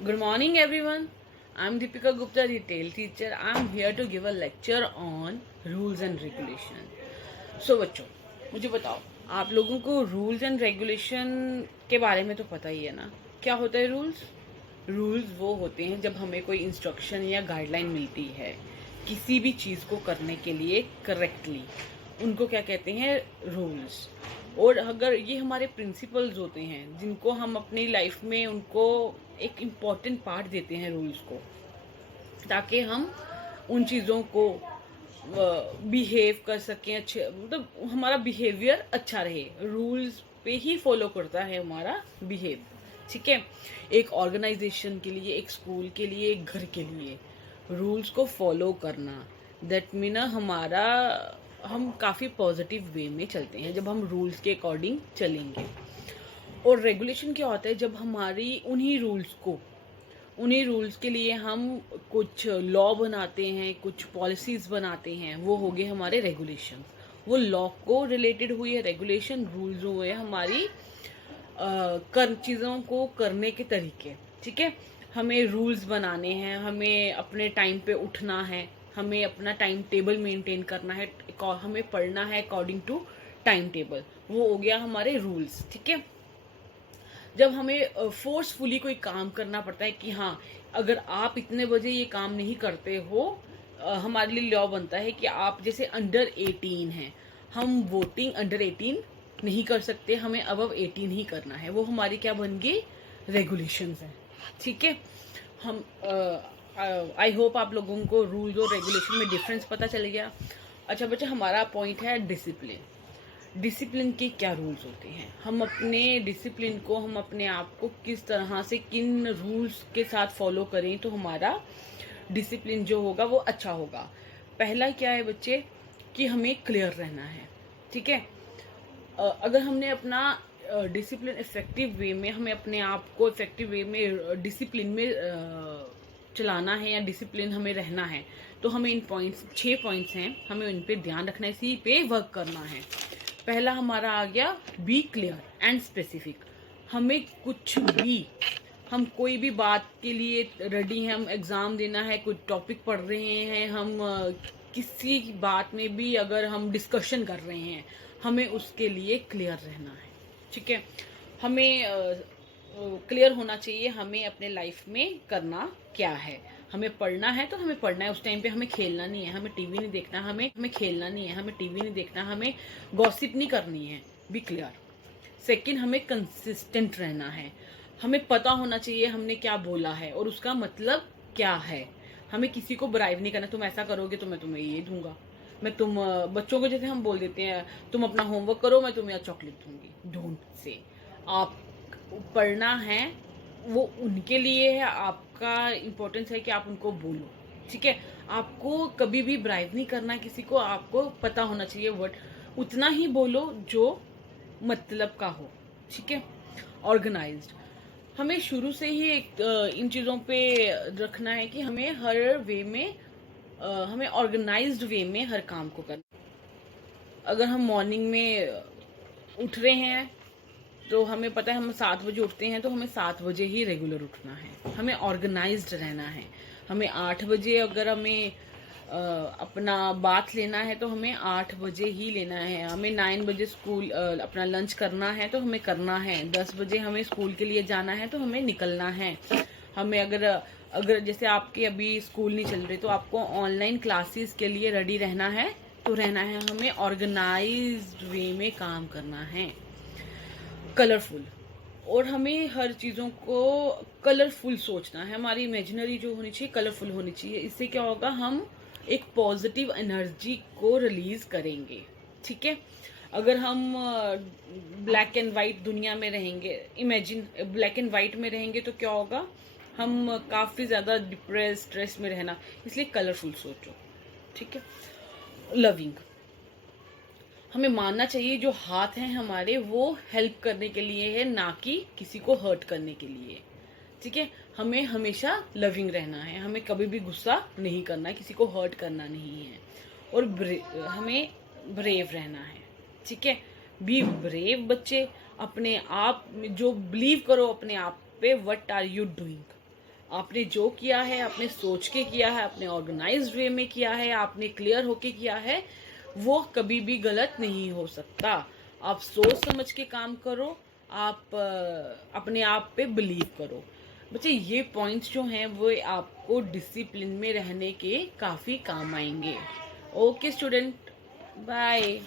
Good morning, everyone. I'm Deepika Gupta, retail teacher. I'm here to give a lecture on rules and regulation. So बच्चों, मुझे बताओ, आप लोगों को rules and regulation के बारे में तो पता ही है ना? क्या होता है रूल्स? रूल्स वो होते हैं जब हमें कोई इंस्ट्रक्शन या गाइडलाइन मिलती है किसी भी चीज़ को करने के लिए करेक्टली, उनको क्या कहते हैं? रूल्स। और अगर ये हमारे प्रिंसिपल्स होते हैं जिनको हम अपनी लाइफ में उनको एक इम्पॉर्टेंट पार्ट देते हैं रूल्स को, ताकि हम उन चीज़ों को बिहेव कर सकें, अच्छे मतलब हमारा बिहेवियर अच्छा रहे। रूल्स पे ही फॉलो करता है हमारा बिहेव। ठीक है, एक ऑर्गेनाइजेशन के लिए, एक स्कूल के लिए, एक घर के लिए रूल्स को फॉलो करना, दैट मीन हमारा हम काफ़ी पॉजिटिव वे में चलते हैं जब हम रूल्स के अकॉर्डिंग चलेंगे। और रेगुलेशन क्या होता है? जब हमारी उन्हीं रूल्स के लिए हम कुछ लॉ बनाते हैं, कुछ पॉलिसीज बनाते हैं, वो हो गए हमारे रेगुलेशन। वो लॉ को रिलेटेड हुई है, रेगुलेशन रूल्स हुए हमारी चीज़ों को करने के तरीके। ठीक है, हमें रूल्स बनाने हैं, हमें अपने टाइम पे उठना है, हमें अपना टाइम टेबल मेंटेन करना है, हमें पढ़ना है अकॉर्डिंग टू टाइम टेबल। वो हो गया हमारे रूल्स। ठीक है, जब हमें फोर्सफुली कोई काम करना पड़ता है कि हाँ, अगर आप इतने बजे ये काम नहीं करते हो, हमारे लिए लॉ बनता है कि आप जैसे अंडर 18 हैं, हम वोटिंग अंडर 18 नहीं कर सकते, हमें अबव 18 ही करना है। वो हमारी क्या बन गई? रेगुलेशंस है। ठीक है, हम आई होप आप लोगों को रूल्स और रेगुलेशन में डिफरेंस पता चल गया। अच्छा बच्चा, हमारा पॉइंट है डिसिप्लिन। डिसिप्लिन के क्या रूल्स होते हैं? हम अपने डिसिप्लिन को, हम अपने आप को किस तरह से, किन रूल्स के साथ फॉलो करें तो हमारा डिसिप्लिन जो होगा वो अच्छा होगा। पहला क्या है बच्चे, कि हमें क्लियर रहना है। ठीक है, अगर हमने अपना डिसिप्लिन इफेक्टिव वे में, हमें अपने आप को इफेक्टिव वे में डिसिप्लिन में चलाना है या डिसिप्लिन हमें रहना है, तो हमें इन पॉइंट्स, 6 पॉइंट्स हैं, हमें इन पे ध्यान रखना है, इसी पे वर्क करना है। पहला हमारा आ गया, बी क्लियर एंड स्पेसिफिक। हमें कुछ भी, हम कोई भी बात के लिए रेडी हैं, हम एग्ज़ाम देना है, कुछ टॉपिक पढ़ रहे हैं, हम किसी बात में भी अगर हम डिस्कशन कर रहे हैं, हमें उसके लिए क्लियर रहना है। ठीक है, हमें क्लियर होना चाहिए हमें अपने लाइफ में करना क्या है। हमें पढ़ना है तो हमें पढ़ना है, उस टाइम पे हमें खेलना नहीं है, हमें टीवी नहीं देखना, हमें खेलना नहीं है, हमें टीवी नहीं देखना, हमें गॉसिप नहीं करनी है। Be clear. सेकंड, हमें कंसिस्टेंट रहना है। हमें पता होना चाहिए हमने क्या बोला है और उसका मतलब क्या है। हमें किसी को ब्राइब नहीं करना, तुम ऐसा करोगे तो मैं तुम्हें ये दूंगा। बच्चों को जैसे हम बोल देते हैं, तुम अपना होमवर्क करो, मैं तुम्हें चॉकलेट दूंगी। Don't say. आप पढ़ना है, वो उनके लिए है, आपका इम्पोर्टेंस है कि आप उनको बोलो। ठीक है, आपको कभी भी ब्राइब नहीं करना किसी को, आपको पता होना चाहिए वर्ड, उतना ही बोलो जो मतलब का हो। ठीक है, ऑर्गेनाइज्ड। हमें शुरू से ही एक इन चीज़ों पे रखना है कि हमें हर वे में, हमें ऑर्गेनाइज्ड वे में हर काम को करना। अगर हम मॉर्निंग में उठ रहे हैं तो हमें पता है हम 7 बजे उठते हैं, तो हमें 7 बजे ही रेगुलर उठना है, हमें ऑर्गेनाइज्ड रहना है। हमें 8 बजे अगर हमें अपना बाथ लेना है तो हमें 8 बजे ही लेना है। हमें 9 बजे स्कूल अपना लंच करना है तो हमें करना है। 10 बजे हमें स्कूल के लिए जाना है तो हमें निकलना है। हमें अगर अगर जैसे आपके अभी स्कूल नहीं चल रहे तो आपको ऑनलाइन क्लासेस के लिए रेडी रहना है, तो रहना है। हमें ऑर्गेनाइज्ड वे में काम करना है, कलरफुल। और हमें हर चीज़ों को कलरफुल सोचना है, हमारी इमेजिनरी जो होनी चाहिए कलरफुल होनी चाहिए। इससे क्या होगा, हम एक पॉजिटिव एनर्जी को रिलीज करेंगे। ठीक है, अगर हम ब्लैक एंड वाइट दुनिया में रहेंगे, इमेजिन ब्लैक एंड वाइट में रहेंगे, तो क्या होगा, हम काफ़ी ज़्यादा डिप्रेस, स्ट्रेस में रहना। इसलिए कलरफुल सोचो। ठीक है, लविंग। हमें मानना चाहिए जो हाथ हैं हमारे वो हेल्प करने के लिए है, ना कि किसी को हर्ट करने के लिए। ठीक है, हमें हमेशा लविंग रहना है, हमें कभी भी गुस्सा नहीं करना है, किसी को हर्ट करना नहीं है। और हमें ब्रेव रहना है। ठीक है, बी ब्रेव बच्चे। अपने आप में जो बिलीव करो अपने आप पे, व्हाट आर यू डूइंग। आपने जो किया है, आपने सोच के किया है, आपने ऑर्गेनाइज्ड वे में किया है, आपने क्लियर होके किया है, वो कभी भी गलत नहीं हो सकता। आप सोच समझ के काम करो, आप अपने आप पे बिलीव करो। बच्चे ये पॉइंट्स जो हैं वो आपको डिसिप्लिन में रहने के काफ़ी काम आएंगे। Okay student, bye.